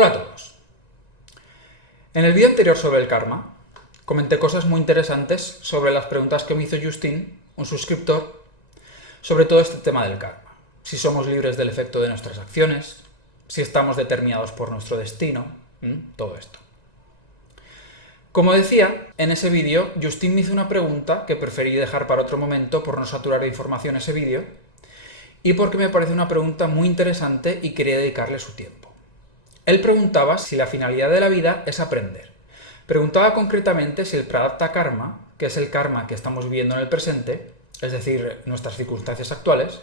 Hola a todos. En el vídeo anterior sobre el karma, comenté cosas muy interesantes sobre las preguntas que me hizo Justin, un suscriptor, sobre todo este tema del karma. Si somos libres del efecto de nuestras acciones, si estamos determinados por nuestro destino, todo esto. Como decía, en ese vídeo, Justin me hizo una pregunta que preferí dejar para otro momento por no saturar de información ese vídeo y porque me parece una pregunta muy interesante y quería dedicarle su tiempo. Él preguntaba si la finalidad de la vida es aprender. Preguntaba concretamente si el Pradapta Karma, que es el karma que estamos viviendo en el presente, es decir, nuestras circunstancias actuales,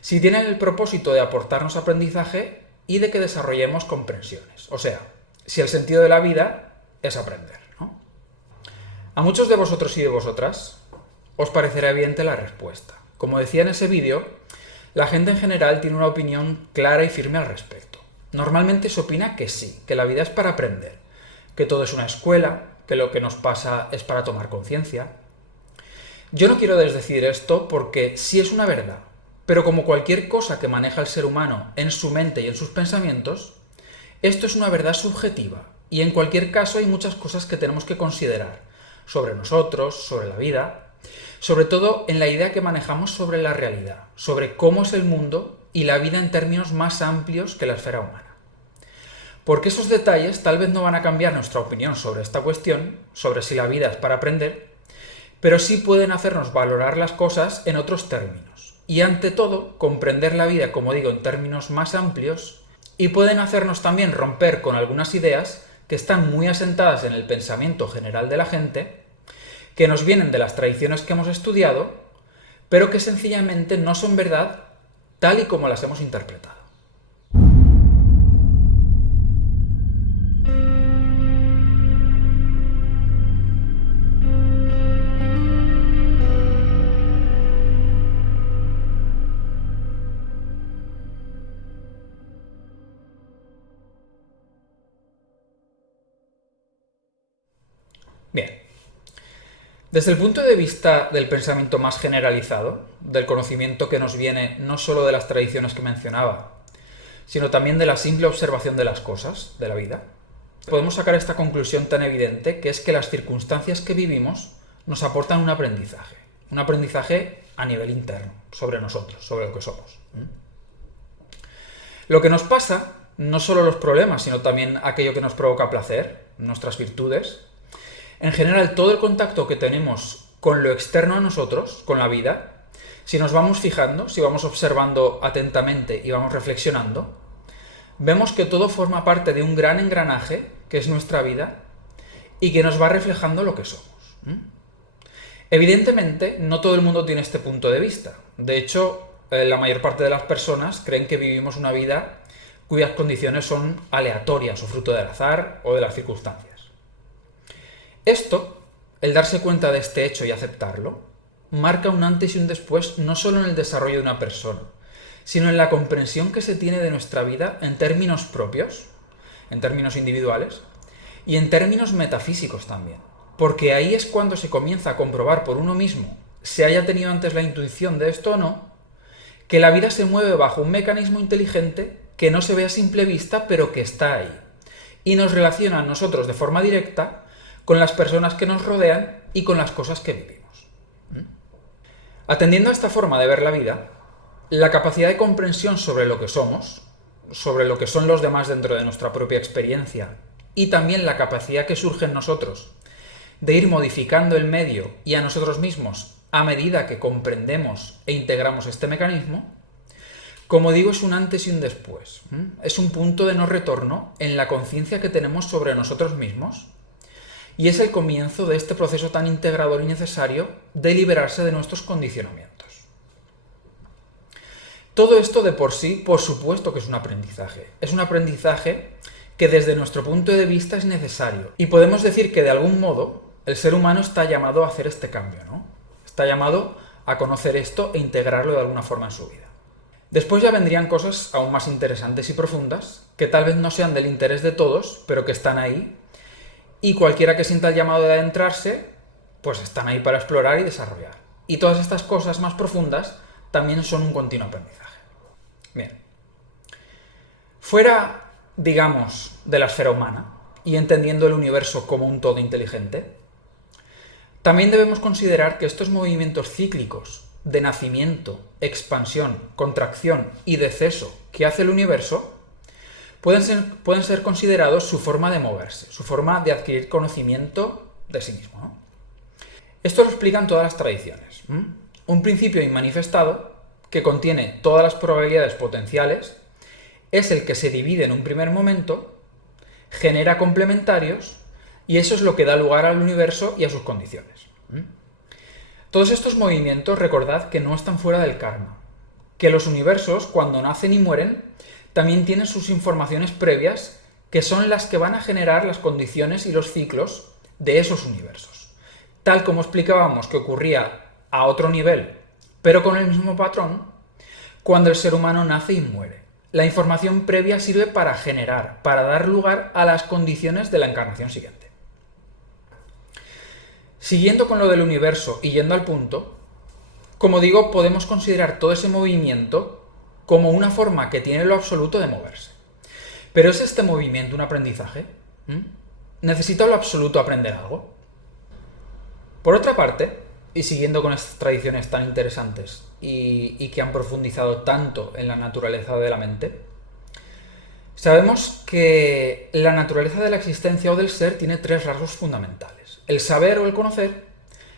si tienen el propósito de aportarnos aprendizaje y de que desarrollemos comprensiones. O sea, si el sentido de la vida es aprender, ¿no? A muchos de vosotros y de vosotras os parecerá evidente la respuesta. Como decía en ese vídeo, la gente en general tiene una opinión clara y firme al respecto. Normalmente se opina que sí, que la vida es para aprender, que todo es una escuela, que lo que nos pasa es para tomar conciencia. Yo no quiero desdecir esto porque sí es una verdad, pero como cualquier cosa que maneja el ser humano en su mente y en sus pensamientos, esto es una verdad subjetiva y en cualquier caso hay muchas cosas que tenemos que considerar sobre nosotros, sobre la vida, sobre todo en la idea que manejamos sobre la realidad, sobre cómo es el mundo y la vida en términos más amplios que la esfera humana. Porque esos detalles tal vez no van a cambiar nuestra opinión sobre esta cuestión, sobre si la vida es para aprender, pero sí pueden hacernos valorar las cosas en otros términos. Y ante todo, comprender la vida, como digo, en términos más amplios, y pueden hacernos también romper con algunas ideas que están muy asentadas en el pensamiento general de la gente, que nos vienen de las tradiciones que hemos estudiado, pero que sencillamente no son verdad tal y como las hemos interpretado. Bien. Desde el punto de vista del pensamiento más generalizado, del conocimiento que nos viene no solo de las tradiciones que mencionaba, sino también de la simple observación de las cosas, de la vida, podemos sacar esta conclusión tan evidente que es que las circunstancias que vivimos nos aportan un aprendizaje a nivel interno, sobre nosotros, sobre lo que somos. Lo que nos pasa, no solo los problemas, sino también aquello que nos provoca placer, nuestras virtudes, en general, todo el contacto que tenemos con lo externo a nosotros, con la vida, si nos vamos fijando, si vamos observando atentamente y vamos reflexionando, vemos que todo forma parte de un gran engranaje, que es nuestra vida, y que nos va reflejando lo que somos. Evidentemente, no todo el mundo tiene este punto de vista. De hecho, la mayor parte de las personas creen que vivimos una vida cuyas condiciones son aleatorias o fruto del azar o de las circunstancias. Esto, el darse cuenta de este hecho y aceptarlo, marca un antes y un después no solo en el desarrollo de una persona, sino en la comprensión que se tiene de nuestra vida en términos propios, en términos individuales, y en términos metafísicos también. Porque ahí es cuando se comienza a comprobar por uno mismo, se haya tenido antes la intuición de esto o no, que la vida se mueve bajo un mecanismo inteligente que no se ve a simple vista, pero que está ahí, y nos relaciona a nosotros de forma directa con las personas que nos rodean y con las cosas que vivimos. Atendiendo a esta forma de ver la vida, la capacidad de comprensión sobre lo que somos, sobre lo que son los demás dentro de nuestra propia experiencia, y también la capacidad que surge en nosotros de ir modificando el medio y a nosotros mismos a medida que comprendemos e integramos este mecanismo, como digo, es un antes y un después. Es un punto de no retorno en la conciencia que tenemos sobre nosotros mismos, y es el comienzo de este proceso tan integrador y necesario de liberarse de nuestros condicionamientos. Todo esto de por sí, por supuesto que es un aprendizaje. Es un aprendizaje que desde nuestro punto de vista es necesario. Y podemos decir que de algún modo el ser humano está llamado a hacer este cambio, ¿no? Está llamado a conocer esto e integrarlo de alguna forma en su vida. Después ya vendrían cosas aún más interesantes y profundas, que tal vez no sean del interés de todos, pero que están ahí. Y cualquiera que sienta el llamado de adentrarse, pues están ahí para explorar y desarrollar. Y todas estas cosas más profundas también son un continuo aprendizaje. Bien. Fuera digamos, de la esfera humana y entendiendo el universo como un todo inteligente, también debemos considerar que estos movimientos cíclicos de nacimiento, expansión, contracción y deceso que hace el universo pueden ser considerados su forma de moverse, su forma de adquirir conocimiento de sí mismo, ¿no? Esto lo explican todas las tradiciones. Un principio inmanifestado que contiene todas las probabilidades potenciales es el que se divide en un primer momento, genera complementarios y eso es lo que da lugar al universo y a sus condiciones. Todos estos movimientos, recordad que no están fuera del karma, que los universos, cuando nacen y mueren, también tienen sus informaciones previas, que son las que van a generar las condiciones y los ciclos de esos universos. Tal como explicábamos que ocurría a otro nivel, pero con el mismo patrón, cuando el ser humano nace y muere. La información previa sirve para generar, para dar lugar a las condiciones de la encarnación siguiente. Siguiendo con lo del universo y yendo al punto, como digo, podemos considerar todo ese movimiento como una forma que tiene lo absoluto de moverse. ¿Pero es este movimiento un aprendizaje? ¿Necesita lo absoluto aprender algo? Por otra parte, y siguiendo con estas tradiciones tan interesantes y que han profundizado tanto en la naturaleza de la mente, sabemos que la naturaleza de la existencia o del ser tiene tres rasgos fundamentales: el saber o el conocer,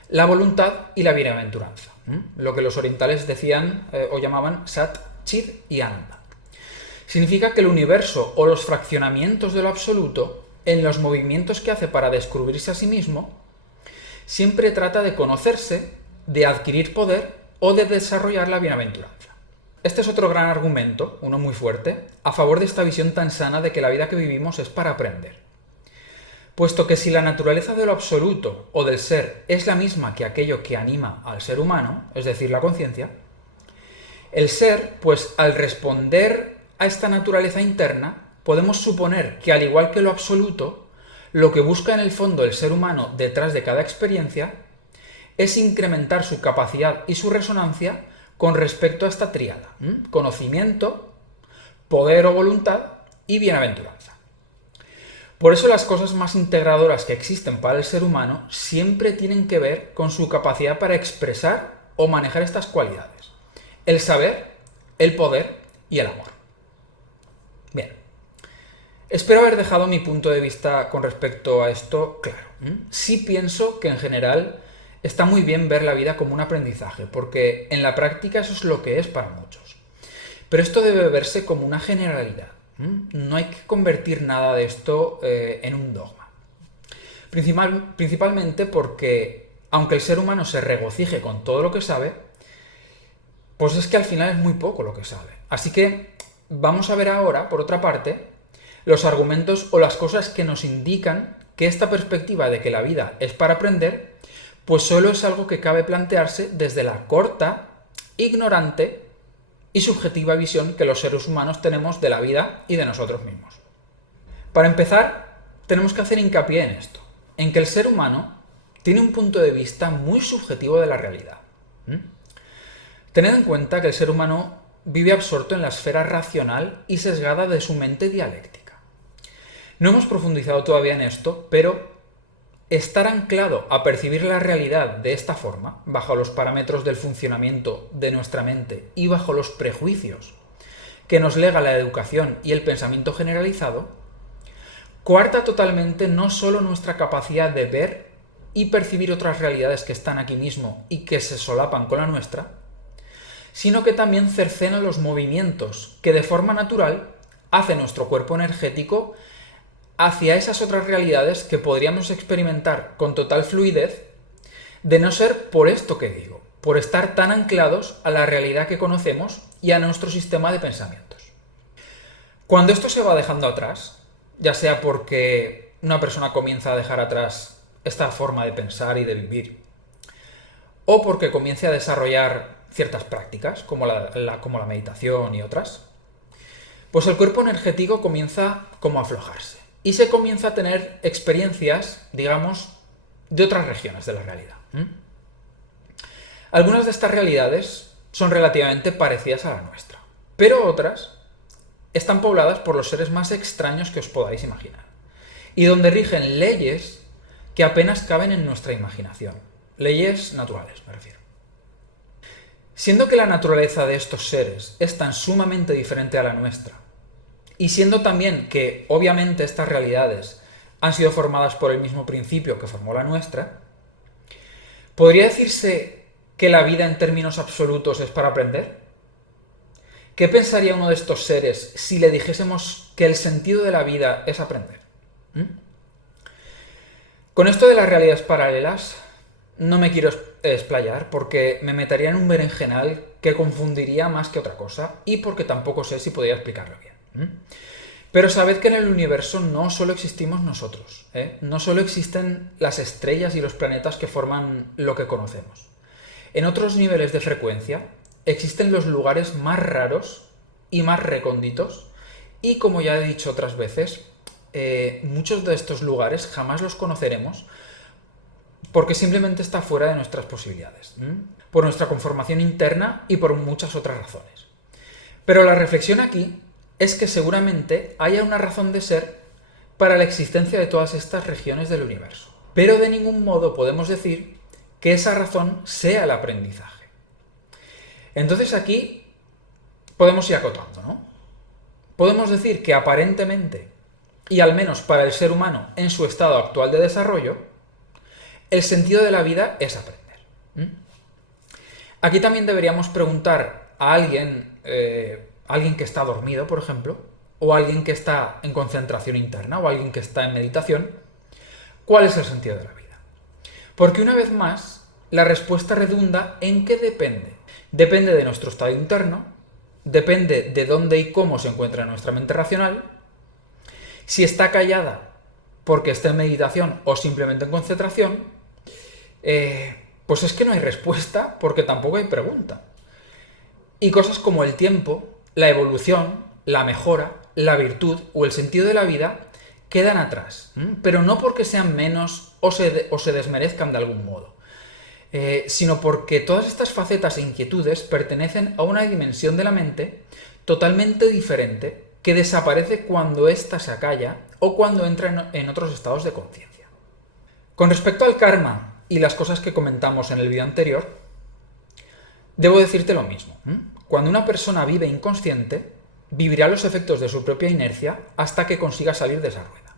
la voluntad y la bienaventuranza, lo que los orientales decían o llamaban Sat, Chid y Ananda. Significa que el universo o los fraccionamientos de lo absoluto, en los movimientos que hace para descubrirse a sí mismo, siempre trata de conocerse, de adquirir poder o de desarrollar la bienaventuranza. Este es otro gran argumento, uno muy fuerte, a favor de esta visión tan sana de que la vida que vivimos es para aprender. Puesto que si la naturaleza de lo absoluto o del ser es la misma que aquello que anima al ser humano, es decir, la conciencia, el ser, pues al responder a esta naturaleza interna, podemos suponer que al igual que lo absoluto, lo que busca en el fondo el ser humano detrás de cada experiencia es incrementar su capacidad y su resonancia con respecto a esta tríada: conocimiento, poder o voluntad y bienaventuranza. Por eso las cosas más integradoras que existen para el ser humano siempre tienen que ver con su capacidad para expresar o manejar estas cualidades: el saber, el poder y el amor. Bien, espero haber dejado mi punto de vista con respecto a esto claro. Sí pienso que en general está muy bien ver la vida como un aprendizaje, porque en la práctica eso es lo que es para muchos. Pero esto debe verse como una generalidad. No hay que convertir nada de esto en un dogma. Principalmente porque, aunque el ser humano se regocije con todo lo que sabe, pues es que al final es muy poco lo que sabe. Así que vamos a ver ahora, por otra parte, los argumentos o las cosas que nos indican que esta perspectiva de que la vida es para aprender, pues solo es algo que cabe plantearse desde la corta, ignorante y subjetiva visión que los seres humanos tenemos de la vida y de nosotros mismos. Para empezar, tenemos que hacer hincapié en esto, en que el ser humano tiene un punto de vista muy subjetivo de la realidad. Tened en cuenta que el ser humano vive absorto en la esfera racional y sesgada de su mente dialéctica. No hemos profundizado todavía en esto, pero estar anclado a percibir la realidad de esta forma, bajo los parámetros del funcionamiento de nuestra mente y bajo los prejuicios que nos lega la educación y el pensamiento generalizado, coarta totalmente no solo nuestra capacidad de ver y percibir otras realidades que están aquí mismo y que se solapan con la nuestra, sino que también cercena los movimientos que de forma natural hace nuestro cuerpo energético hacia esas otras realidades que podríamos experimentar con total fluidez, de no ser por esto que digo, por estar tan anclados a la realidad que conocemos y a nuestro sistema de pensamientos. Cuando esto se va dejando atrás, ya sea porque una persona comienza a dejar atrás esta forma de pensar y de vivir, o porque comience a desarrollar ciertas prácticas, como la meditación y otras, pues el cuerpo energético comienza como a aflojarse. Y se comienza a tener experiencias, digamos, de otras regiones de la realidad. Algunas de estas realidades son relativamente parecidas a la nuestra, pero otras están pobladas por los seres más extraños que os podáis imaginar, y donde rigen leyes que apenas caben en nuestra imaginación. Leyes naturales, me refiero. Siendo que la naturaleza de estos seres es tan sumamente diferente a la nuestra, y siendo también que, obviamente, estas realidades han sido formadas por el mismo principio que formó la nuestra, ¿podría decirse que la vida en términos absolutos es para aprender? ¿Qué pensaría uno de estos seres si le dijésemos que el sentido de la vida es aprender? Con esto de las realidades paralelas no me quiero explayar porque me metería en un berenjenal que confundiría más que otra cosa y porque tampoco sé si podría explicarlo bien. Pero sabed que en el universo no solo existimos nosotros, no solo existen las estrellas y los planetas que forman lo que conocemos. En otros niveles de frecuencia existen los lugares más raros y más recónditos y, como ya he dicho otras veces, muchos de estos lugares jamás los conoceremos porque simplemente está fuera de nuestras posibilidades, por nuestra conformación interna y por muchas otras razones. Pero la reflexión aquí es que seguramente haya una razón de ser para la existencia de todas estas regiones del universo. Pero de ningún modo podemos decir que esa razón sea el aprendizaje. Entonces aquí podemos ir acotando, ¿no? Podemos decir que aparentemente, y al menos para el ser humano en su estado actual de desarrollo, el sentido de la vida es aprender. Aquí también deberíamos preguntar a alguien que está dormido, por ejemplo, o alguien que está en concentración interna, o alguien que está en meditación, ¿cuál es el sentido de la vida? Porque una vez más, la respuesta redunda en que depende. Depende de nuestro estado interno, depende de dónde y cómo se encuentra nuestra mente racional, si está callada porque está en meditación o simplemente en concentración, pues es que no hay respuesta porque tampoco hay pregunta. Y cosas como el tiempo, la evolución, la mejora, la virtud o el sentido de la vida quedan atrás, pero no porque sean menos o se desmerezcan de algún modo, sino porque todas estas facetas e inquietudes pertenecen a una dimensión de la mente totalmente diferente que desaparece cuando ésta se acalla o cuando entra en otros estados de conciencia. Con respecto al karma y las cosas que comentamos en el vídeo anterior, debo decirte lo mismo. Cuando una persona vive inconsciente, vivirá los efectos de su propia inercia hasta que consiga salir de esa rueda.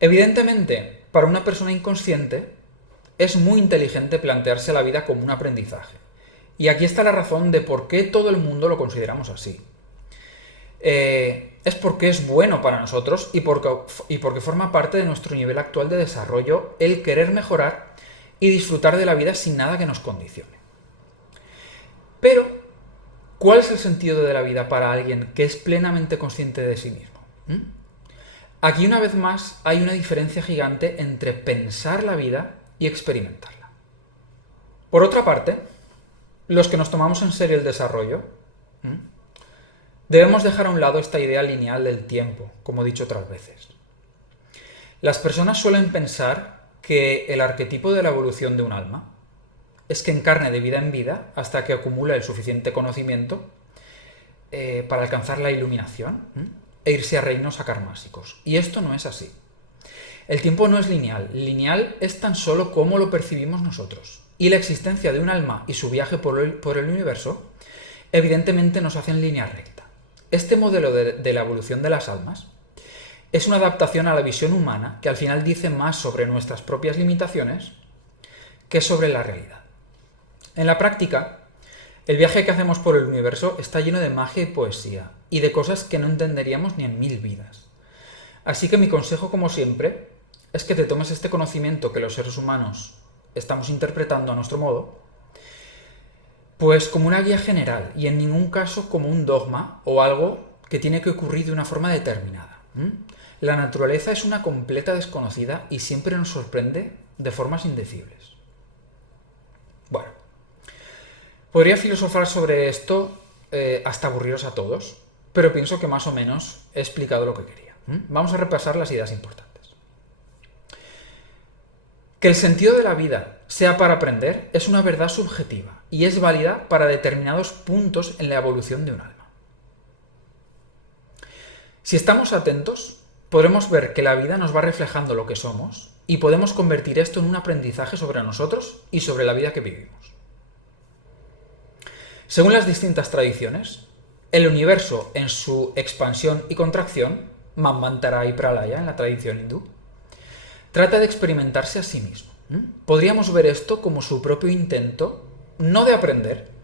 Evidentemente, para una persona inconsciente, es muy inteligente plantearse la vida como un aprendizaje. Y aquí está la razón de por qué todo el mundo lo consideramos así. Es porque es bueno para nosotros y porque forma parte de nuestro nivel actual de desarrollo el querer mejorar y disfrutar de la vida sin nada que nos condicione. Pero, ¿cuál es el sentido de la vida para alguien que es plenamente consciente de sí mismo? Aquí una vez más hay una diferencia gigante entre pensar la vida y experimentarla. Por otra parte, los que nos tomamos en serio el desarrollo, debemos dejar a un lado esta idea lineal del tiempo, como he dicho otras veces. Las personas suelen pensar que el arquetipo de la evolución de un alma es que encarne de vida en vida hasta que acumula el suficiente conocimiento para alcanzar la iluminación e irse a reinos acarmásicos. Y esto no es así. El tiempo no es lineal. Lineal es tan solo cómo lo percibimos nosotros. Y la existencia de un alma y su viaje por el universo evidentemente nos hace en línea recta. Este modelo de la evolución de las almas es una adaptación a la visión humana que al final dice más sobre nuestras propias limitaciones que sobre la realidad. En la práctica, el viaje que hacemos por el universo está lleno de magia y poesía y de cosas que no entenderíamos ni en 1000 vidas. Así que mi consejo, como siempre, es que te tomes este conocimiento que los seres humanos estamos interpretando a nuestro modo, pues como una guía general y en ningún caso como un dogma o algo que tiene que ocurrir de una forma determinada. La naturaleza es una completa desconocida y siempre nos sorprende de formas indecibles. Bueno, podría filosofar sobre esto hasta aburriros a todos, pero pienso que más o menos he explicado lo que quería. Vamos a repasar las ideas importantes. Que el sentido de la vida sea para aprender es una verdad subjetiva y es válida para determinados puntos en la evolución de un alma. Si estamos atentos, podremos ver que la vida nos va reflejando lo que somos y podemos convertir esto en un aprendizaje sobre nosotros y sobre la vida que vivimos. Según las distintas tradiciones, el universo en su expansión y contracción, Manvantara y Pralaya en la tradición hindú, trata de experimentarse a sí mismo. Podríamos ver esto como su propio intento, no de aprender,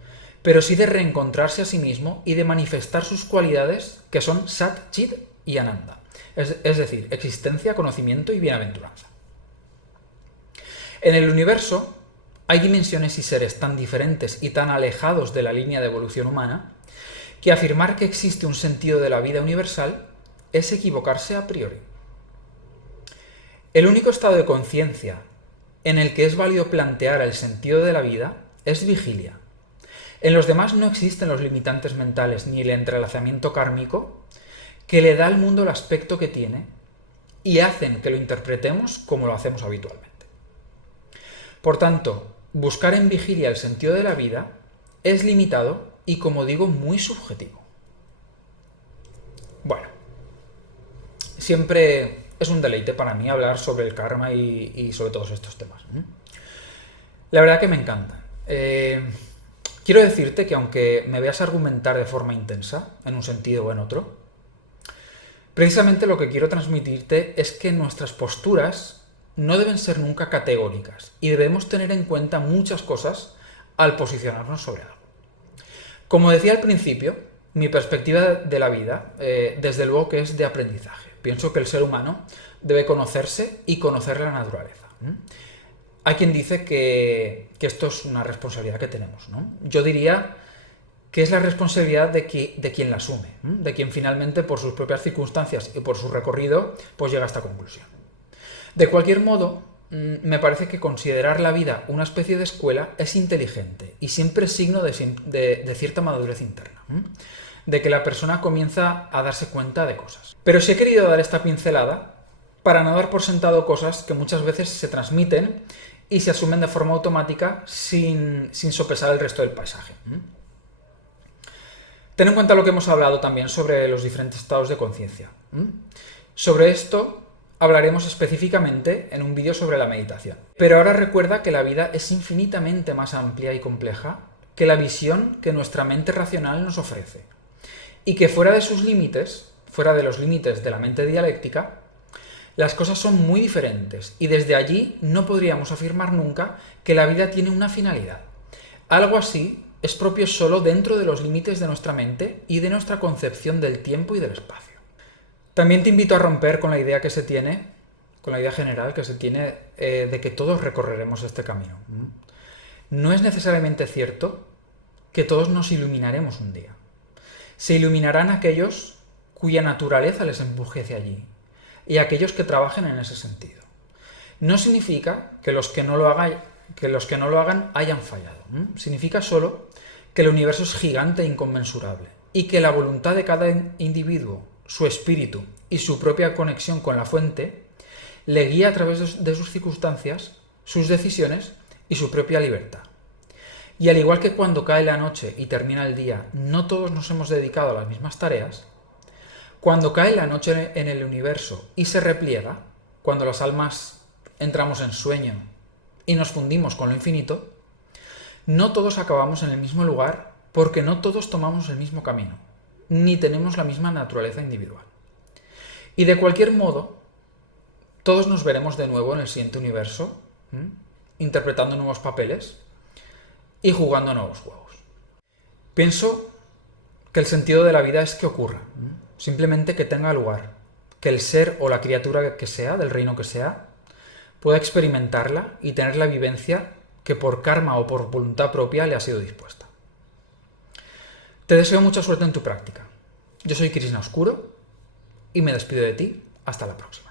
pero sí de reencontrarse a sí mismo y de manifestar sus cualidades que son Sat, Chit y Ananda, es decir, existencia, conocimiento y bienaventuranza. En el universo hay dimensiones y seres tan diferentes y tan alejados de la línea de evolución humana que afirmar que existe un sentido de la vida universal es equivocarse a priori. El único estado de conciencia en el que es válido plantear el sentido de la vida es vigilia. En los demás no existen los limitantes mentales ni el entrelazamiento kármico que le da al mundo el aspecto que tiene y hacen que lo interpretemos como lo hacemos habitualmente. Por tanto, buscar en vigilia el sentido de la vida es limitado y, como digo, muy subjetivo. Bueno, siempre es un deleite para mí hablar sobre el karma y sobre todos estos temas. La verdad que me encanta. Quiero decirte que aunque me veas argumentar de forma intensa, en un sentido o en otro, precisamente lo que quiero transmitirte es que nuestras posturas no deben ser nunca categóricas y debemos tener en cuenta muchas cosas al posicionarnos sobre algo. Como decía al principio, mi perspectiva de la vida, desde luego que es de aprendizaje. Pienso que el ser humano debe conocerse y conocer la naturaleza. Hay quien dice que esto es una responsabilidad que tenemos, ¿no? Yo diría que es la responsabilidad de quien la asume, de quien finalmente por sus propias circunstancias y por su recorrido pues llega a esta conclusión. De cualquier modo, me parece que considerar la vida una especie de escuela es inteligente y siempre es signo de cierta madurez interna, de que la persona comienza a darse cuenta de cosas. Pero sí he querido dar esta pincelada para no dar por sentado cosas que muchas veces se transmiten y se asumen de forma automática sin sopesar el resto del paisaje. Ten en cuenta lo que hemos hablado también sobre los diferentes estados de conciencia. Sobre esto hablaremos específicamente en un vídeo sobre la meditación. Pero ahora recuerda que la vida es infinitamente más amplia y compleja que la visión que nuestra mente racional nos ofrece. Y que fuera de sus límites, fuera de los límites de la mente dialéctica, las cosas son muy diferentes y desde allí no podríamos afirmar nunca que la vida tiene una finalidad. Algo así es propio solo dentro de los límites de nuestra mente y de nuestra concepción del tiempo y del espacio. También te invito a romper con la idea que se tiene, con la idea general que se tiene de que todos recorreremos este camino. No es necesariamente cierto que todos nos iluminaremos un día. Se iluminarán aquellos cuya naturaleza les empuje hacia allí y aquellos que trabajen en ese sentido. No significa que los que no lo hagan hayan fallado. Significa solo que el universo es gigante e inconmensurable y que la voluntad de cada individuo, su espíritu y su propia conexión con la fuente le guía a través de sus circunstancias, sus decisiones y su propia libertad. Y al igual que cuando cae la noche y termina el día, no todos nos hemos dedicado a las mismas tareas, cuando cae la noche en el universo y se repliega, cuando las almas entramos en sueño y nos fundimos con lo infinito, no todos acabamos en el mismo lugar porque no todos tomamos el mismo camino, ni tenemos la misma naturaleza individual. Y de cualquier modo, todos nos veremos de nuevo en el siguiente universo, interpretando nuevos papeles y jugando nuevos juegos. Pienso que el sentido de la vida es que ocurra, simplemente que tenga lugar, que el ser o la criatura que sea, del reino que sea, pueda experimentarla y tener la vivencia que por karma o por voluntad propia le ha sido dispuesta. Te deseo mucha suerte en tu práctica. Yo soy Krishna Oscuro y me despido de ti. Hasta la próxima.